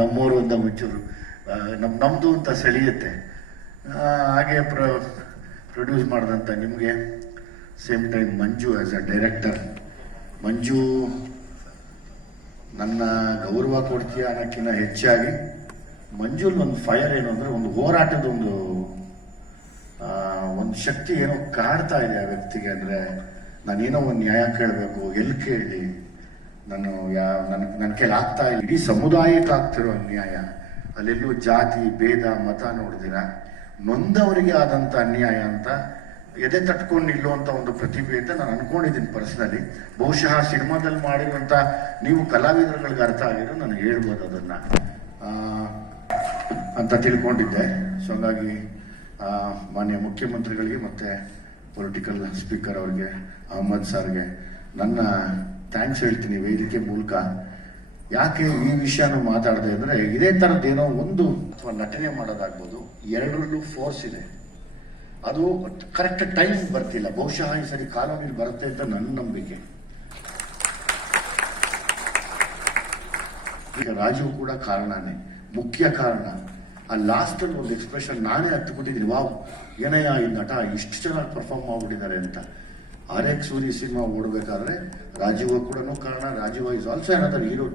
ನಮ್ಮವರು ಅಂತ ಒಂಚೂರು ನಮ್ಮದು ಅಂತ ಸೆಳೆಯುತ್ತೆ. ಹಾಗೆ ಪ್ರೊಡ್ಯೂಸ್ ಮಾಡಿದಂಥ ನಿಮಗೆ same time Manju as a director. Manju ನನ್ನ ಗೌರವ ಕೊಡ್ತೀಯ ಅನ್ನೋಕ್ಕಿಂತ ಹೆಚ್ಚಾಗಿ ಮಂಜುಲ್ ಒಂದು ಫೈರ್ ಏನು ಅಂದರೆ ಒಂದು ಹೋರಾಟದ ಒಂದು ಶಕ್ತಿ ಏನೋ ಕಾಡ್ತಾ ಇದೆ ಆ ವ್ಯಕ್ತಿಗೆ. ಅಂದರೆ ನಾನೇನೋ ಒಂದು ನ್ಯಾಯ ಕೇಳಬೇಕು, ಎಲ್ಲಿ ಕೇಳಲಿ, ನನ್ನ ಕೈಲಿ ಆಗ್ತಾ ಇಲ್ಲ. ಇಡೀ ಸಮುದಾಯಕ್ಕೆ ಆಗ್ತಿರೋ ಅನ್ಯಾಯ, ಅಲ್ಲೆಲ್ಲೂ ಜಾತಿ ಭೇದ ಮತ ನೋಡಿದಿರ, ನೊಂದವರಿಗೆ ಆದಂಥ ಅನ್ಯಾಯ ಅಂತ ಎದೆ ತಟ್ಕೊಂಡು ನಿಲ್ಲುವಂಥ ಒಂದು ಪ್ರತಿಭೆ ಅಂತ ನಾನು ಅನ್ಕೊಂಡಿದ್ದೀನಿ ಪರ್ಸನಲಿ. ಬಹುಶಃ ಸಿನಿಮಾದಲ್ಲಿ ಮಾಡಿರುವಂಥ ನೀವು ಕಲಾವಿದರುಗಳಿಗೆ ಅರ್ಥ ಆಗಿರೋ ನಾನು ಹೇಳ್ಬೋದು ಅದನ್ನ ಅಂತ ತಿಳ್ಕೊಂಡಿದ್ದೆ. ಸೊ ಹಾಗಾಗಿ ಮಾನ್ಯ ಮುಖ್ಯಮಂತ್ರಿಗಳಿಗೆ ಮತ್ತು ಪೊಲಿಟಿಕಲ್ ಸ್ಪೀಕರ್ ಅವ್ರಿಗೆ, ಅಹಮದ್ ಸರ್ಗೆ ನನ್ನ ಥ್ಯಾಂಕ್ಸ್ ಹೇಳ್ತೀನಿ ವೇದಿಕೆ ಮೂಲಕ. ಯಾಕೆ ಈ ವಿಷಯನೂ ಮಾತಾಡಿದೆ ಅಂದರೆ, ಇದೇ ಥರದ್ದೇನೋ ಒಂದು ಅಥವಾ ನಟನೆ ಮಾಡೋದಾಗ್ಬೋದು, ಎರಡರಲ್ಲೂ ಫೋರ್ಸ್ ಇದೆ. ಅದು ಕರೆಕ್ಟ್ ಟೈಮ್ ಬರ್ತಿಲ್ಲ. ಬಹುಶಃ ಈ ಸರಿ ಕಾಲೋನಿಲ್ ಬರುತ್ತೆ ಅಂತ ನನ್ನ ನಂಬಿಕೆ. ಈಗ ರಾಜೀವ್ ಕೂಡ ಕಾರಣನೇ, ಮುಖ್ಯ ಕಾರಣ. ಆ ಲಾಸ್ಟಲ್ಲಿ ಒಂದು ಎಕ್ಸ್ಪ್ರೆಷನ್ ನಾನೇ ಹತ್ಬಿಟ್ಟಿದ್ದೀನಿ, ವಾವ್ ಏನಯ್ಯ ಈ ನಟ ಇಷ್ಟು ಚೆನ್ನಾಗಿ ಪರ್ಫಾರ್ಮ್ ಮಾಡ್ಬಿಟ್ಟಿದ್ದಾರೆ ಅಂತ. ಆರ್ ಎಕ್ಸ್ ಸೂರಿ ಸಿನಿಮಾ ಓಡಬೇಕಾದ್ರೆ ರಾಜೀವ್ ಕೂಡ ಕಾರಣ. Rajeev is also another hero.